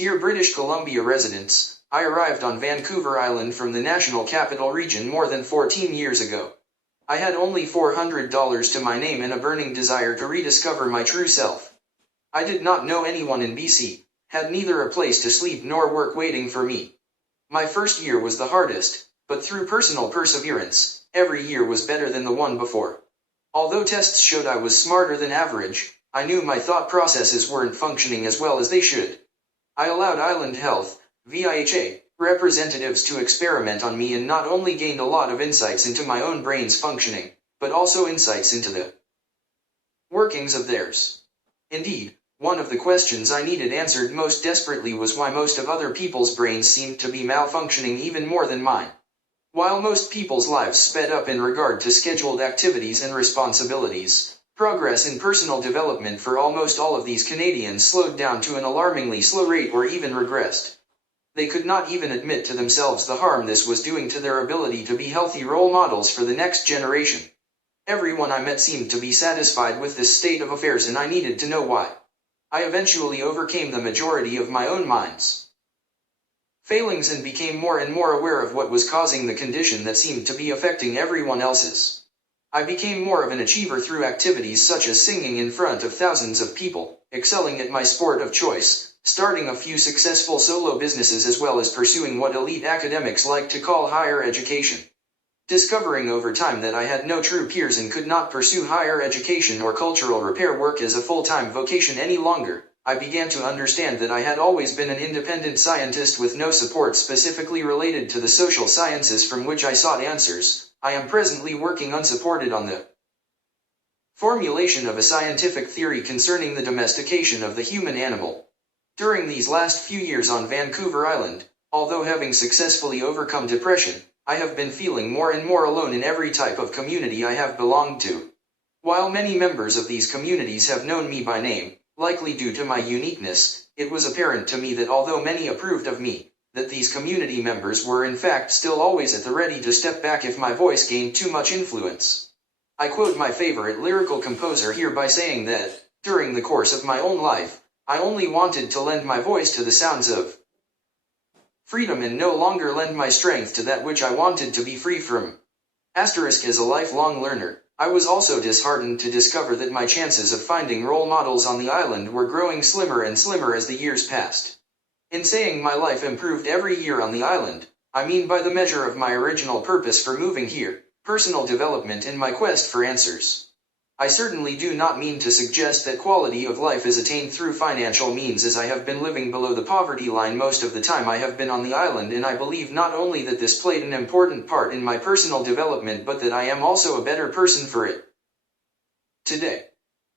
Dear British Columbia residents, I arrived on Vancouver Island from the National Capital Region more than 14 years ago. I had only $400 to my name and a burning desire to rediscover my true self. I did not know anyone in BC, had neither a place to sleep nor work waiting for me. My first year was the hardest, but through personal perseverance, every year was better than the one before. Although tests showed I was smarter than average, I knew my thought processes weren't functioning as well as they should. I allowed Island Health, VIHA, representatives to experiment on me and not only gained a lot of insights into my own brain's functioning, but also insights into the workings of theirs. Indeed, one of the questions I needed answered most desperately was why most of other people's brains seemed to be malfunctioning even more than mine. While most people's lives sped up in regard to scheduled activities and responsibilities, progress in personal development for almost all of these Canadians slowed down to an alarmingly slow rate or even regressed. They could not even admit to themselves the harm this was doing to their ability to be healthy role models for the next generation. Everyone I met seemed to be satisfied with this state of affairs, and I needed to know why. I eventually overcame the majority of my own mind's failings and became more and more aware of what was causing the condition that seemed to be affecting everyone else's. I became more of an achiever through activities such as singing in front of thousands of people, excelling at my sport of choice, starting a few successful solo businesses, as well as pursuing what elite academics like to call higher education. Discovering over time that I had no true peers and could not pursue higher education or cultural repair work as a full-time vocation any longer, I began to understand that I had always been an independent scientist with no support specifically related to the social sciences from which I sought answers. I am presently working unsupported on the formulation of a scientific theory concerning the domestication of the human animal. During these last few years on Vancouver Island, although having successfully overcome depression, I have been feeling more and more alone in every type of community I have belonged to. While many members of these communities have known me by name, likely due to my uniqueness, it was apparent to me that although many approved of me, that these community members were in fact still always at the ready to step back if my voice gained too much influence. I quote my favorite lyrical composer here by saying that, during the course of my own life, I only wanted to lend my voice to the sounds of freedom and no longer lend my strength to that which I wanted to be free from. As a lifelong learner, I was also disheartened to discover that my chances of finding role models on the island were growing slimmer and slimmer as the years passed. In saying my life improved every year on the island, I mean by the measure of my original purpose for moving here, personal development in my quest for answers. I certainly do not mean to suggest that quality of life is attained through financial means, as I have been living below the poverty line most of the time I have been on the island, and I believe not only that this played an important part in my personal development but that I am also a better person for it. Today,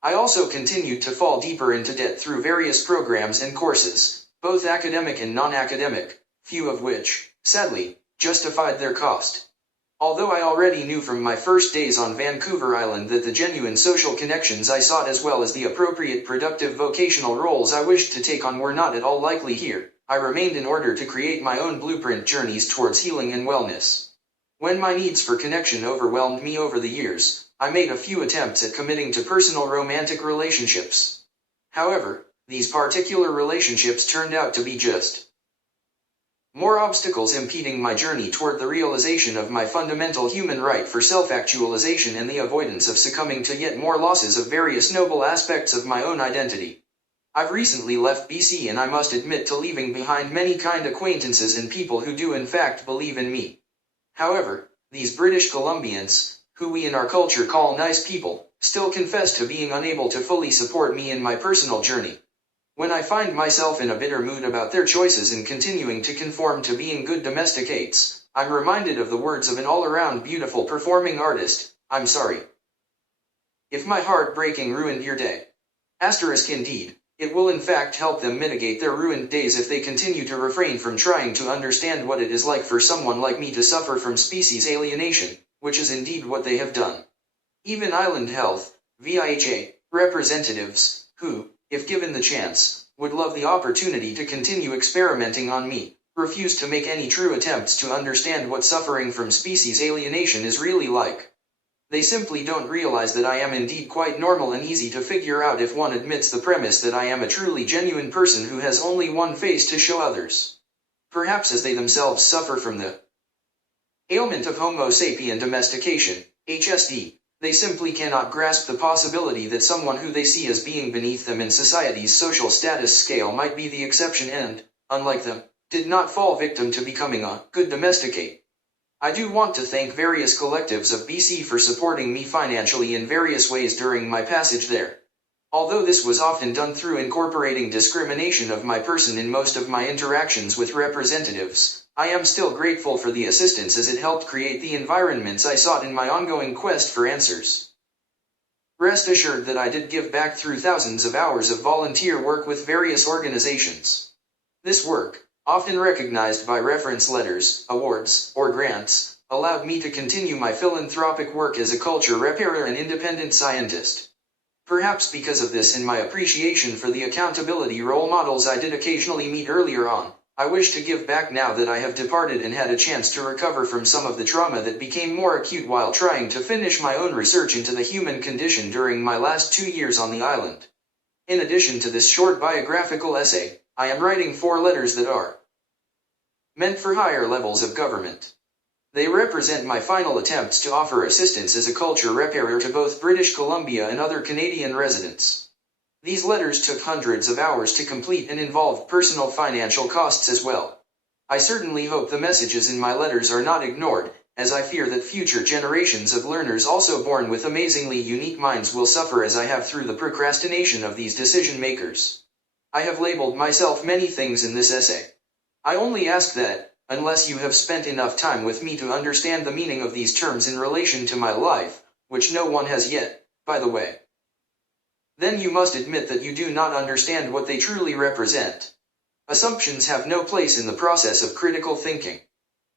I also continued to fall deeper into debt through various programs and courses, both academic and non-academic, few of which, sadly, justified their cost. Although I already knew from my first days on Vancouver Island that the genuine social connections I sought as well as the appropriate productive vocational roles I wished to take on were not at all likely here, I remained in order to create my own blueprint journeys towards healing and wellness. When my needs for connection overwhelmed me over the years, I made a few attempts at committing to personal romantic relationships. However, these particular relationships turned out to be just more obstacles impeding my journey toward the realization of my fundamental human right for self-actualization and the avoidance of succumbing to yet more losses of various noble aspects of my own identity. I've recently left BC, and I must admit to leaving behind many kind acquaintances and people who do in fact believe in me. However, these British Columbians, who we in our culture call nice people, still confess to being unable to fully support me in my personal journey. When I find myself in a bitter mood about their choices in continuing to conform to being good domesticates, I'm reminded of the words of an all-around beautiful performing artist, "I'm sorry if my heartbreaking ruined your day." Indeed, it will in fact help them mitigate their ruined days if they continue to refrain from trying to understand what it is like for someone like me to suffer from species alienation, which is indeed what they have done. Even Island Health, VIHA, representatives, who, if given the chance, would love the opportunity to continue experimenting on me, refuse to make any true attempts to understand what suffering from species alienation is really like. They simply don't realize that I am indeed quite normal and easy to figure out if one admits the premise that I am a truly genuine person who has only one face to show others. Perhaps as they themselves suffer from the ailment of Homo sapien domestication, HSD, they simply cannot grasp the possibility that someone who they see as being beneath them in society's social status scale might be the exception and, unlike them, did not fall victim to becoming a good domesticate. I do want to thank various collectives of BC for supporting me financially in various ways during my passage there. Although this was often done through incorporating discrimination of my person in most of my interactions with representatives, I am still grateful for the assistance as it helped create the environments I sought in my ongoing quest for answers. Rest assured that I did give back through thousands of hours of volunteer work with various organizations. This work, often recognized by reference letters, awards, or grants, allowed me to continue my philanthropic work as a culture repairer and independent scientist. Perhaps because of this and my appreciation for the accountability role models I did occasionally meet earlier on, I wish to give back now that I have departed and had a chance to recover from some of the trauma that became more acute while trying to finish my own research into the human condition during my last 2 years on the island. In addition to this short biographical essay, I am writing 4 letters that are meant for higher levels of government. They represent my final attempts to offer assistance as a culture repairer to both British Columbia and other Canadian residents. These letters took hundreds of hours to complete and involved personal financial costs as well. I certainly hope the messages in my letters are not ignored, as I fear that future generations of learners also born with amazingly unique minds will suffer as I have through the procrastination of these decision makers. I have labeled myself many things in this essay. I only ask that, unless you have spent enough time with me to understand the meaning of these terms in relation to my life, which no one has yet, by the way, then you must admit that you do not understand what they truly represent. Assumptions have no place in the process of critical thinking.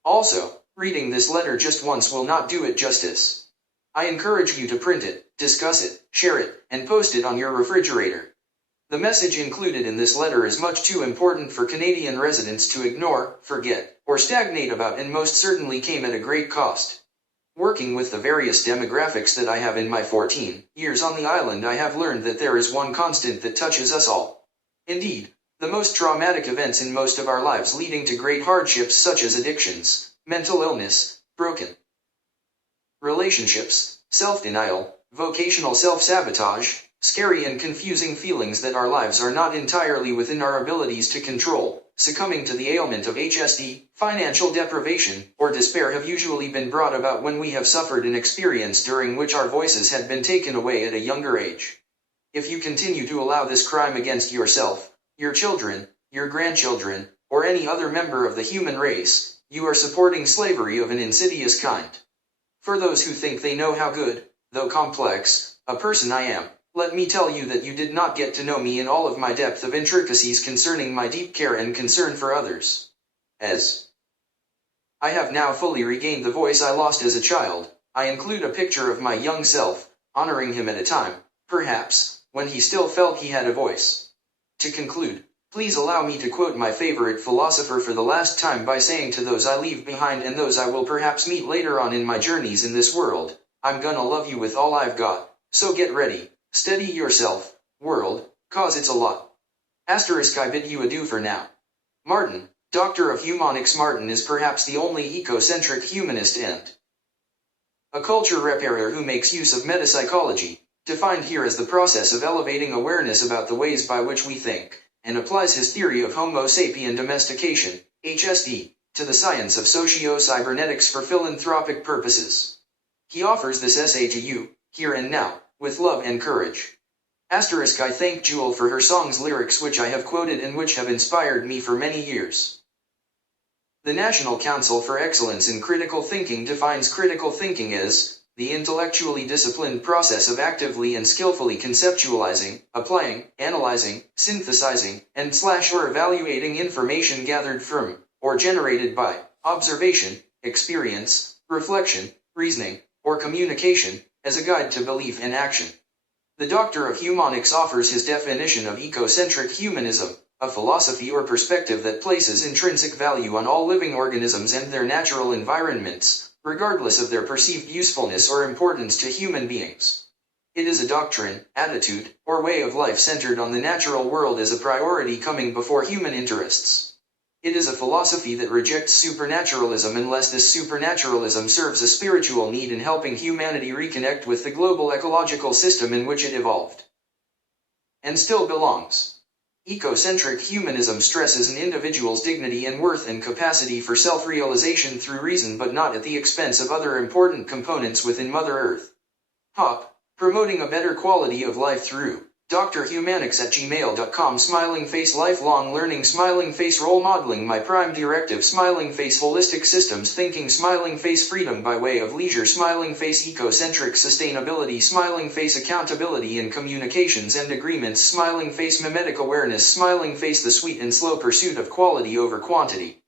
Also, reading this letter just once will not do it justice. I encourage you to print it, discuss it, share it, and post it on your refrigerator. The message included in this letter is much too important for Canadian residents to ignore, forget, or stagnate about, and most certainly came at a great cost. Working with the various demographics that I have in my 14 years on the island, I have learned that there is one constant that touches us all. Indeed, the most traumatic events in most of our lives leading to great hardships such as addictions, mental illness, broken relationships, self-denial, vocational self-sabotage, scary and confusing feelings that our lives are not entirely within our abilities to control, succumbing to the ailment of HSD, financial deprivation, or despair have usually been brought about when we have suffered an experience during which our voices had been taken away at a younger age. If you continue to allow this crime against yourself, your children, your grandchildren, or any other member of the human race, you are supporting slavery of an insidious kind. For those who think they know how good, though complex, a person I am, let me tell you that you did not get to know me in all of my depth of intricacies concerning my deep care and concern for others. As I have now fully regained the voice I lost as a child, I include a picture of my young self, honoring him at a time, perhaps, when he still felt he had a voice. To conclude, please allow me to quote my favorite philosopher for the last time by saying to those I leave behind and those I will perhaps meet later on in my journeys in this world, I'm gonna love you with all I've got, so get ready. Steady yourself, world, cause it's a lot. I bid you adieu for now. Martin, Doctor of Humanics. Martin is perhaps the only ecocentric humanist and a culture repairer who makes use of metapsychology, defined here as the process of elevating awareness about the ways by which we think, and applies his theory of Homo sapien domestication, HSD, to the science of socio-cybernetics for philanthropic purposes. He offers this essay to you, here and now, with love and courage. I thank Jewel for her song's lyrics which I have quoted and which have inspired me for many years. The National Council for Excellence in Critical Thinking defines critical thinking as the intellectually disciplined process of actively and skillfully conceptualizing, applying, analyzing, synthesizing, and/or evaluating information gathered from, or generated by, observation, experience, reflection, reasoning, or communication, as a guide to belief and action. The Doctor of Humanics offers his definition of ecocentric humanism, a philosophy or perspective that places intrinsic value on all living organisms and their natural environments, regardless of their perceived usefulness or importance to human beings. It is a doctrine, attitude, or way of life centered on the natural world as a priority coming before human interests. It is a philosophy that rejects supernaturalism unless this supernaturalism serves a spiritual need in helping humanity reconnect with the global ecological system in which it evolved and still belongs. Ecocentric humanism stresses an individual's dignity and worth and capacity for self-realization through reason, but not at the expense of other important components within Mother Earth. Hop, promoting a better quality of life through drhumanics@gmail.com. Smiling face lifelong learning. Smiling face role modeling my prime directive. Smiling face holistic systems thinking. Smiling face freedom by way of leisure. Smiling face ecocentric sustainability. Smiling face accountability in communications and agreements. Smiling face mimetic awareness. Smiling face the sweet and slow pursuit of quality over quantity.